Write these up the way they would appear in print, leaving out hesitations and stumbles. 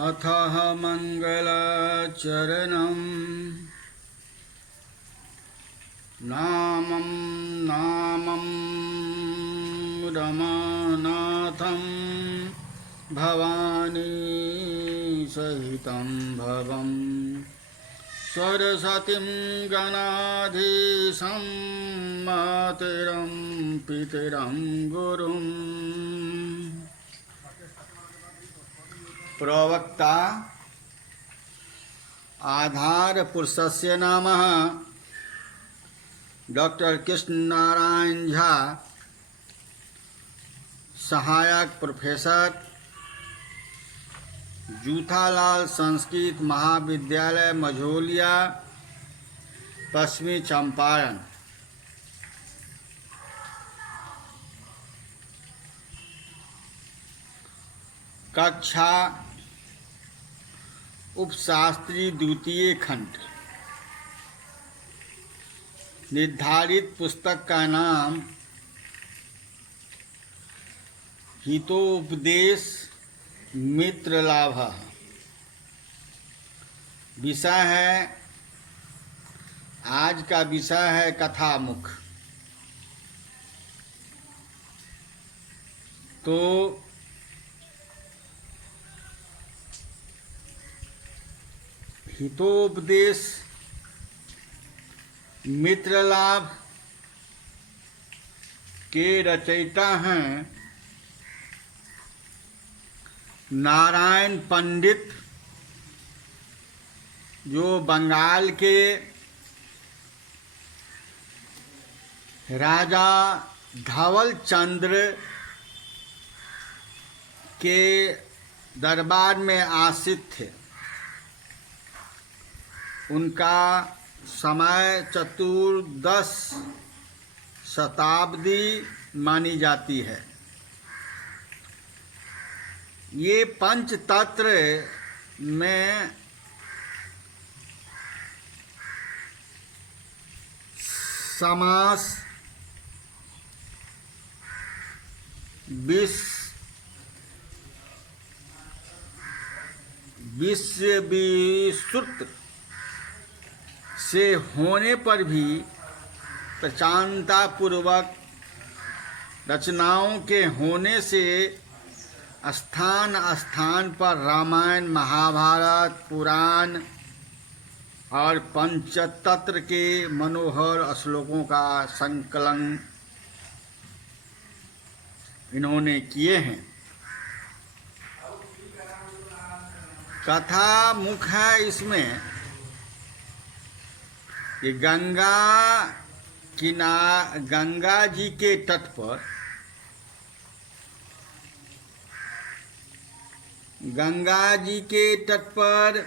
अथः मङ्गलाचरणम् नामं रमानाथं भवानी सहितं भवं सरस्वतीं गणाधीशं मातरं पितरं गुरुं। प्रवक्ता आधार पुरुषस्य नामः डॉक्टर कृष्ण नारायण झा, सहायक प्रोफेसर, जूथालाल संस्कृत महाविद्यालय मझौलिया, पश्चिमी चंपारण। कक्षा उपशास्त्री द्वितीय खंड। निर्धारित पुस्तक का नाम हितोपदेश मित्र लाभ। विषय है, आज का विषय है कथामुख। तो हितोपदेश मित्र लाभ के रचयिता हैं नारायण पंडित, जो बंगाल के राजा धवल चंद्र के दरबार में आश्रित थे। उनका समय चतुर्दश शताब्दी मानी जाती है। ये पंचतंत्र में समास, विश्रुत से होने पर भी प्रचारतापूर्वक रचनाओं के होने से स्थान स्थान पर रामायण, महाभारत, पुराण और पंचतंत्र के मनोहर श्लोकों का संकलन इन्होंने किए हैं। कथा मुख है इसमें कि गंगा जी के तट पर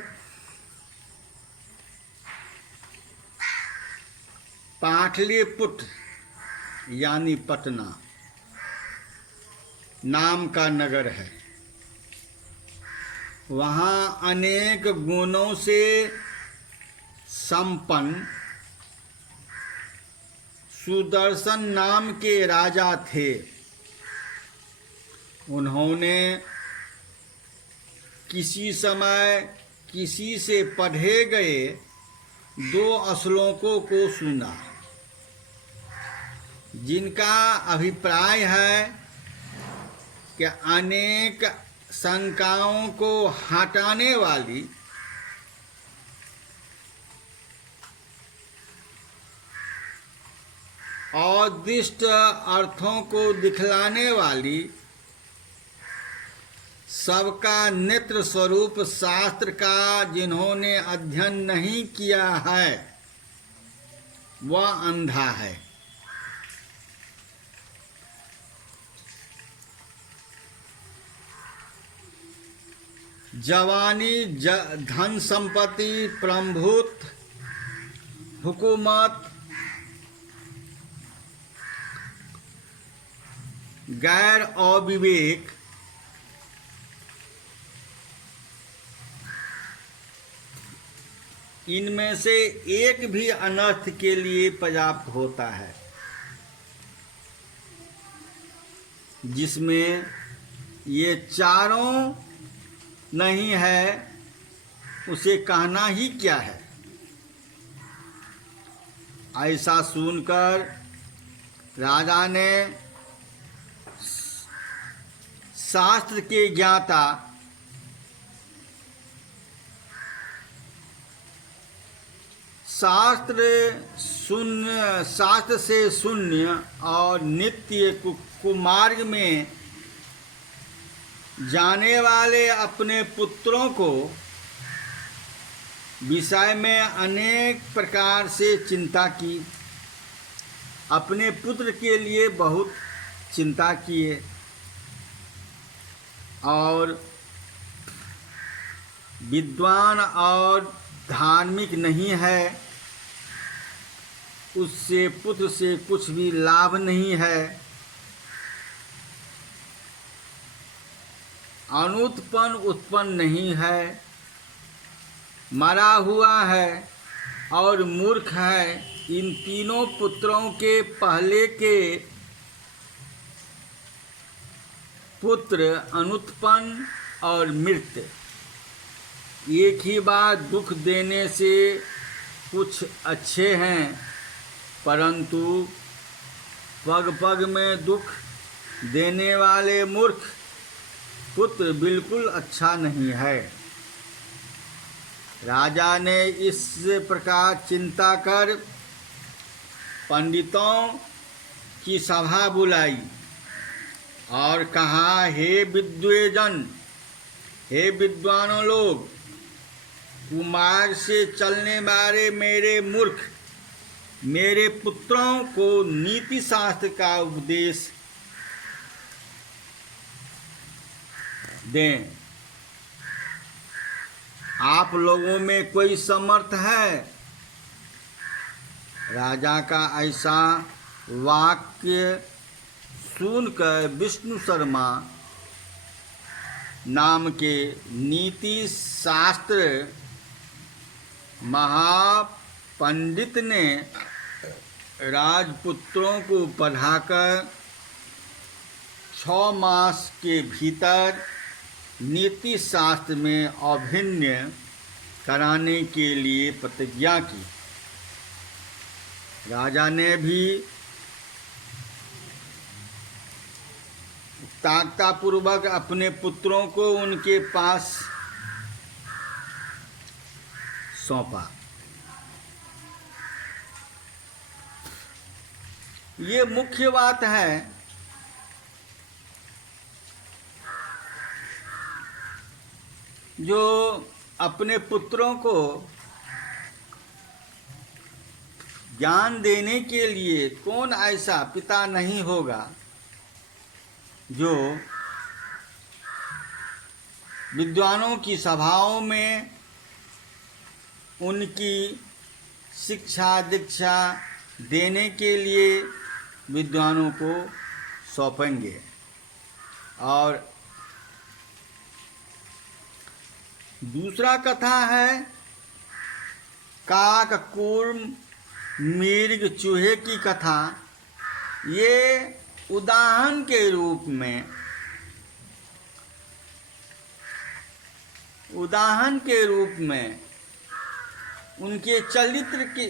पाटलिपुत्र यानी पटना नाम का नगर है। वहाँ अनेक गुणों से संपन्न सुदर्शन नाम के राजा थे। उन्होंने किसी समय किसी से पढ़े गए 2 श्लोकों को सुना, जिनका अभिप्राय है कि अनेक शंकाओं को हटाने वाली अदृष्ट अर्थों को दिखलाने वाली, सबका नेत्र स्वरूप शास्त्र का जिन्होंने अध्ययन नहीं किया है वह अंधा है। जवानी, धन संपत्ति, प्रभुत्व, हुकूमत, गैर अविवेक, इनमें से एक भी अनर्थ के लिए पर्याप्त होता है, जिसमें ये चारों नहीं है, उसे कहना ही क्या है। ऐसा सुनकर राजा ने शास्त्र के ज्ञाता शास्त्र से शून्य और नित्य कुमार्ग में जाने वाले अपने पुत्रों को विषय में अनेक प्रकार से चिंता की। अपने पुत्र के लिए बहुत चिंता किए और विद्वान और धार्मिक नहीं है, उससे पुत्र से कुछ भी लाभ नहीं है। अनुत्पन्न उत्पन्न नहीं है, मरा हुआ है और मूर्ख है। इन तीनों पुत्रों के पहले के पुत्र अनुत्पन्न और मृत एक ही बार दुख देने से कुछ अच्छे हैं, परंतु पग पग में दुख देने वाले मूर्ख पुत्र बिल्कुल अच्छा नहीं है। राजा ने इस प्रकार चिंता कर पंडितों की सभा बुलाई और कहा, हे विद्वेजन, हे विद्वानों लोग, कुमार्ग से चलने वाले मेरे मूर्ख मेरे पुत्रों को नीति शास्त्र का उपदेश दें। आप लोगों में कोई समर्थ है? राजा का ऐसा वाक्य सुनकर विष्णु शर्मा नाम के नीति शास्त्र महापंडित ने राजपुत्रों को पढ़ाकर 6 मास के भीतर नीति शास्त्र में अभिन्न कराने के लिए प्रतिज्ञा की। राजा ने भी ताकतापूर्वक अपने पुत्रों को उनके पास सौंपा। ये मुख्य बात है। जो अपने पुत्रों को ज्ञान देने के लिए कौन ऐसा पिता नहीं होगा जो विद्वानों की सभाओं में उनकी शिक्षा दीक्षा देने के लिए विद्वानों को सौंपेंगे। और दूसरा कथा है काक कूर्म मृग चूहे की कथा। ये उदाहरण के रूप में उनके चरित्र के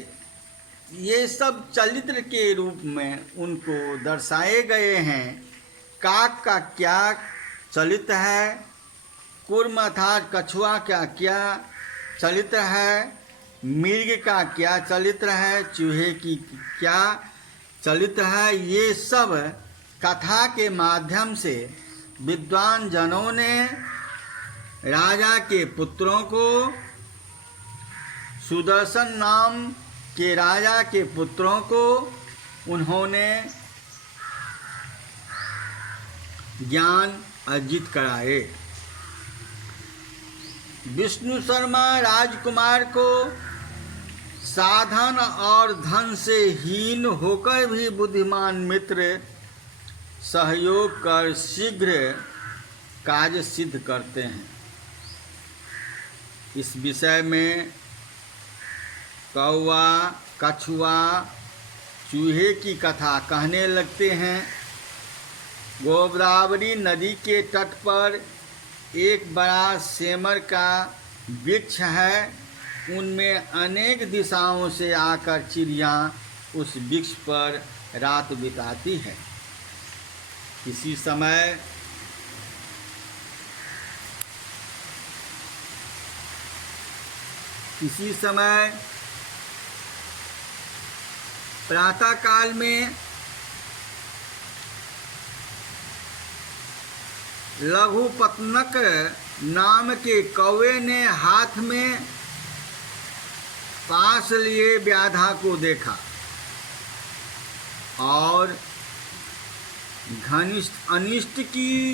ये सब चरित्र के रूप में उनको दर्शाए गए हैं। काक का क्या चरित्र है, कूर्म अर्थात कछुआ का क्या चरित्र है, मृग का क्या चरित्र है, चूहे की क्या चरित्र है, ये सब कथा के माध्यम से विद्वान जनों ने राजा के पुत्रों को, सुदर्शन नाम के राजा के पुत्रों को उन्होंने ज्ञान अर्जित कराए। विष्णु शर्मा राजकुमार को साधन और धन से हीन होकर भी बुद्धिमान मित्र सहयोग कर शीघ्र कार्य सिद्ध करते हैं। इस विषय में कौवा, कछुआ, चूहे की कथा कहने लगते हैं। गोदावरी नदी के तट पर एक बड़ा सेमर का वृक्ष है, उनमें अनेक दिशाओं से आकर चिड़ियाँ उस वृक्ष पर रात बिताती है। किसी समय प्रातःकाल में लघुपतनक नाम के कौवे ने हाथ में पास लिए व्याधा को देखा और घनिष्ठ अनिष्ट की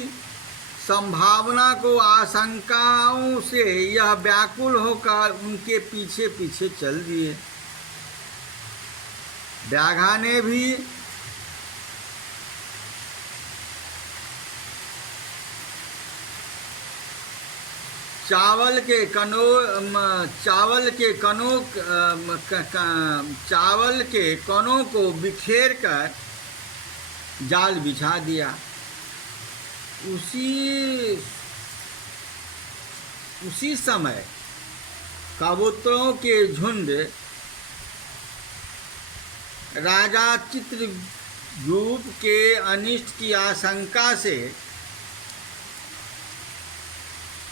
संभावना को आशंकाओं से यह व्याकुल होकर उनके पीछे पीछे चल दिए। व्याघा ने भी चावल के कणों को बिखेर कर जाल बिछा दिया। उसी समय कबूतरों के झुंड राजा चित्रगुप्त के अनिष्ट की आशंका से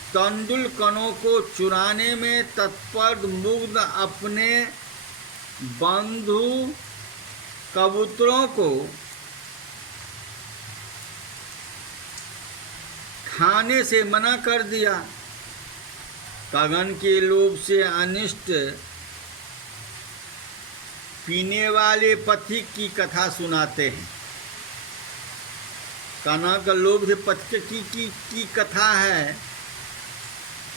तंदुल कणों को चुराने में तत्पर मुग्ध अपने बंधु कबूतरों को खाने से मना कर दिया। गगन के लोभ से अनिष्ट पीने वाले पथिक की कथा सुनाते हैं। कनक लोभ से पथिक की कथा है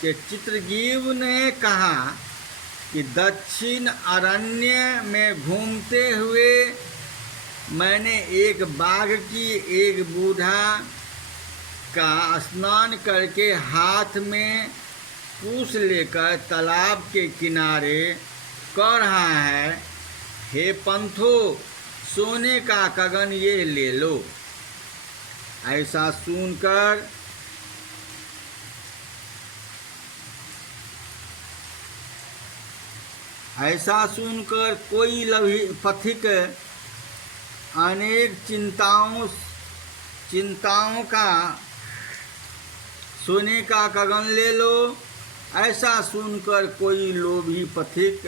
कि चित्रगुप्त ने कहा कि दक्षिण अरण्य में घूमते हुए मैंने एक बाघ की एक बूढ़ा का स्नान करके हाथ में पूछ लेकर तालाब के किनारे कह रहा है, हे पंथो, सोने का कगन ये ले लो। ऐसा सुनकर कोई पथिक अनेक चिंताओं का सोने का कगन ले लो। ऐसा सुनकर कोई लोभी पथिक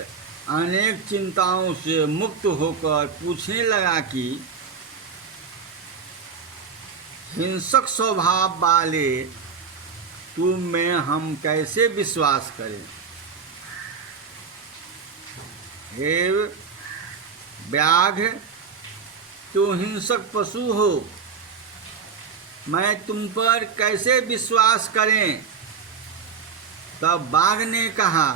अनेक चिंताओं से मुक्त होकर पूछने लगा कि हिंसक स्वभाव वाले तुम में हम कैसे विश्वास करें। हे व्याघ, तुम हिंसक पशु हो, मैं तुम पर कैसे विश्वास करें। तब बाघ ने कहा,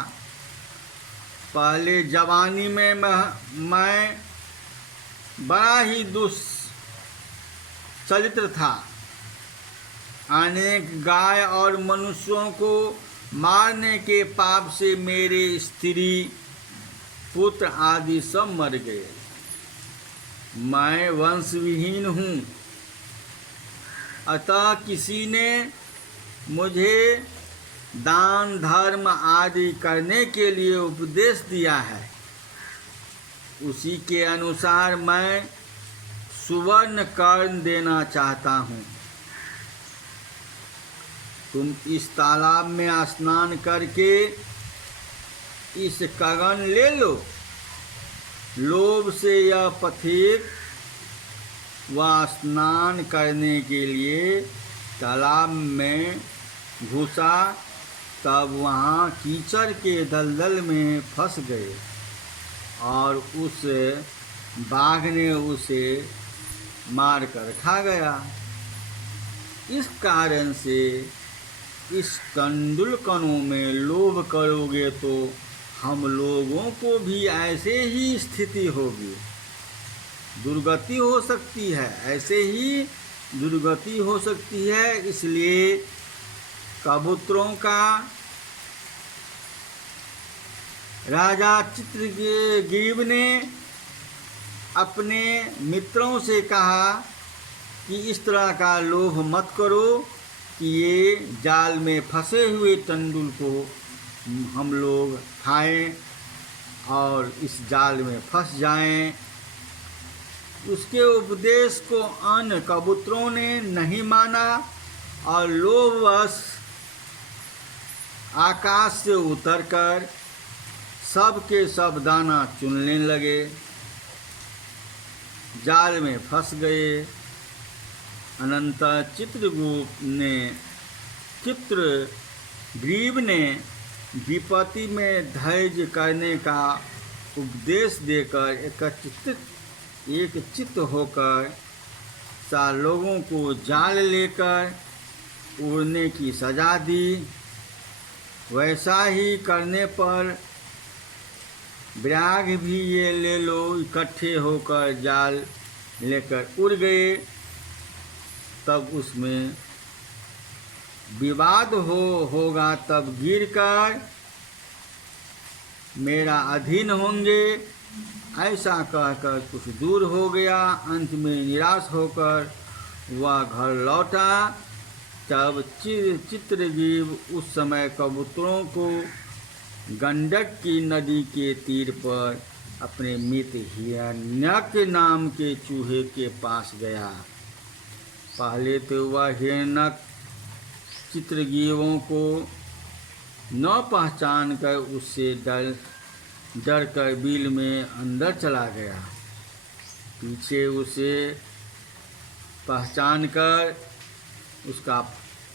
पहले जवानी में मैं बड़ा ही दुश्चरित्र था। अनेक गाय और मनुष्यों को मारने के पाप से मेरे स्त्री पुत्र आदि सब मर गए। मैं वंशविहीन हूँ, अतः किसी ने मुझे दान धर्म आदि करने के लिए उपदेश दिया है। उसी के अनुसार मैं सुवर्ण कर्ण देना चाहता हूँ। तुम इस तालाब में स्नान करके इस कगन ले लो। लोभ से यह पथिक वह स्नान करने के लिए तालाब में घुसा, तब वहाँ कीचड़ के दलदल में फंस गए और उस बाघ ने उसे मारकर खा गया। इस कारण से इस तंदुल कणों में लोभ करोगे तो हम लोगों को भी ऐसे ही स्थिति होगी, दुर्गति हो सकती है, ऐसे ही दुर्गति हो सकती है। इसलिए कबूतरों का राजा चित्रगुप्त ने अपने मित्रों से कहा कि इस तरह का लोभ मत करो, कि ये जाल में फंसे हुए तंडुल को हम लोग खाएं और इस जाल में फंस जाएं। उसके उपदेश को अन्य कबूतरों ने नहीं माना और लोभवश आकाश से उतरकर सब के सब दाना चुनने लगे, जाल में फंस गए। अनंतर चित्रग्रीव ने विपत्ति में धैर्य करने का उपदेश देकर एक चित्त होकर सा लोगों को जाल लेकर उड़ने की सजा दी। वैसा ही करने पर व्याघ्र भी ये ले लो इकट्ठे होकर जाल लेकर उड़ गए। तब उसमें विवाद होगा, तब गिरकर मेरा अधीन होंगे, ऐसा कहकर कुछ दूर हो गया। अंत में निराश होकर वह घर लौटा। तब चित्रग्रीव उस समय कबूतरों को गंडक की नदी के तीर पर अपने मित्र हिरण्यक नाम के चूहे के पास गया। पहले तो वह हिरण्यक चित्रग्रीवों को न पहचान कर उससे डर कर बिल में अंदर चला गया। पीछे उसे पहचान कर उसका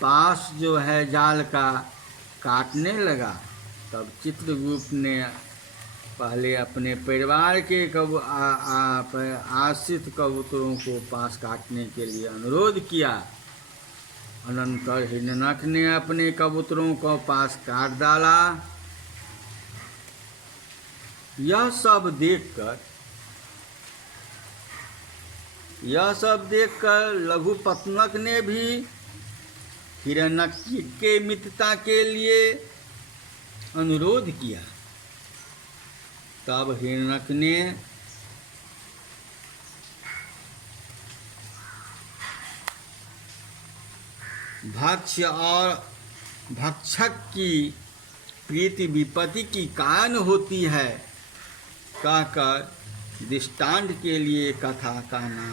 पास जो है जाल का काटने लगा। तब चित्रगुप्त ने पहले अपने परिवार के आश्रित कबूतरों को पास काटने के लिए अनुरोध किया। अनंतर हिरण्यक ने अपने कबूतरों को पास काट डाला। यह सब देखकर लघुपत्नक ने भी हिरण्यक के मित्रता के लिए अनुरोध किया। तब हिरण्यक ने भक्ष्य और भक्षक की प्रीति विपत्ति की कारण होती है कहकर दृष्टांत के लिए कथा कहना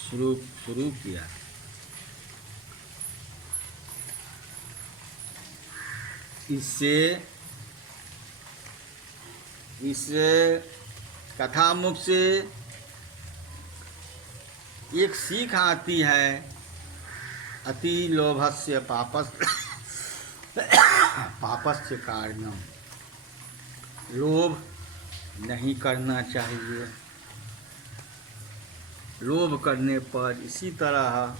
शुरू किया। इससे कथामुख से एक सीख आती है, अति लोभस्य पापस्य कारणम। लोभ नहीं करना चाहिए। लोभ करने पर इसी तरह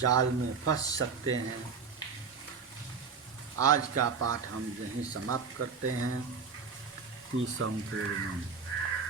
जाल में फंस सकते हैं। आज का पाठ हम यहीं समाप्त करते हैं। पूर्णम।